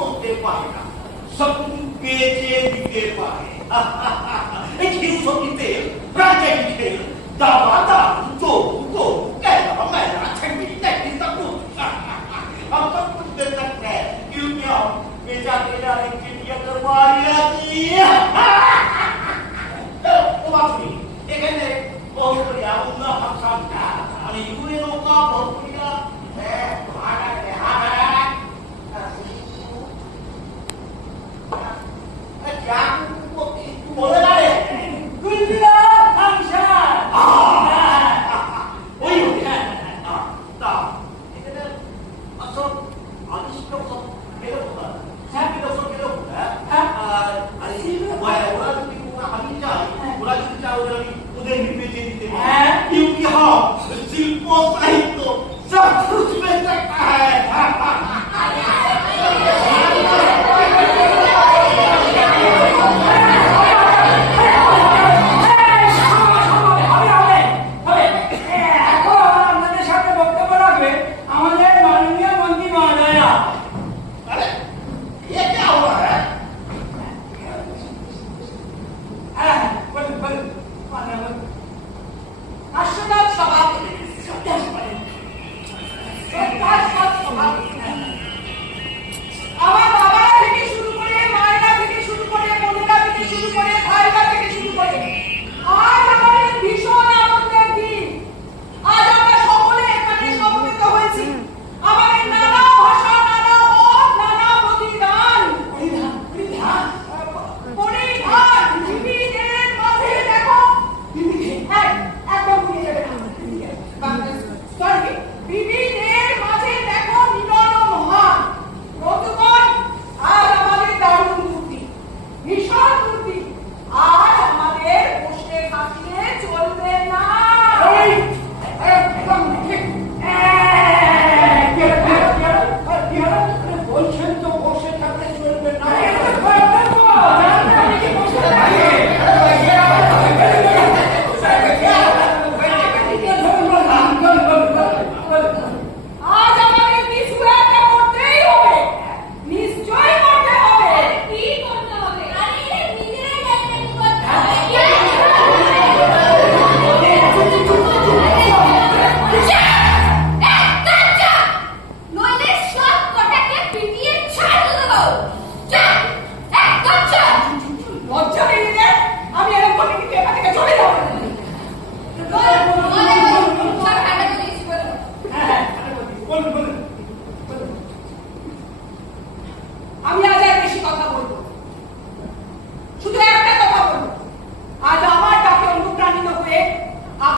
করতে পারে না, সব কিছু বেঁচে দিতে পারে। এই খেল সত্যিতে প্রাণী খেল, দাবা দাবু দৌড়ু দৌড়ু কেলা মেলা ছেঙ্গি টেঙ্গি দাবু। আমরা করতে থাকবে ইউনিয়ন বেজা বেজা রেখে দিয়ে করবারিয়া দিয়ে। ও বাপি এখানে বহু করিয়া অন্য ভাষা আমি ইউনিয়ন ওকা বহু করিয়া বলে না রে গুলবিলা ফাংশন ওই তা এখানে আসল আদিষ্ট সব কেন কথা হ্যাঁ কেন সব কেন কথা আর আসি ওরা যদি আমি যাই ওরা যদি যাও ওদের নির্দেশ দিতে হ্যাঁ क्योंकि हम शिल्प साहित्य सब कुछ में सकता है। নইলে সব কটাকে পিটিয়ে ছাড় দেবো।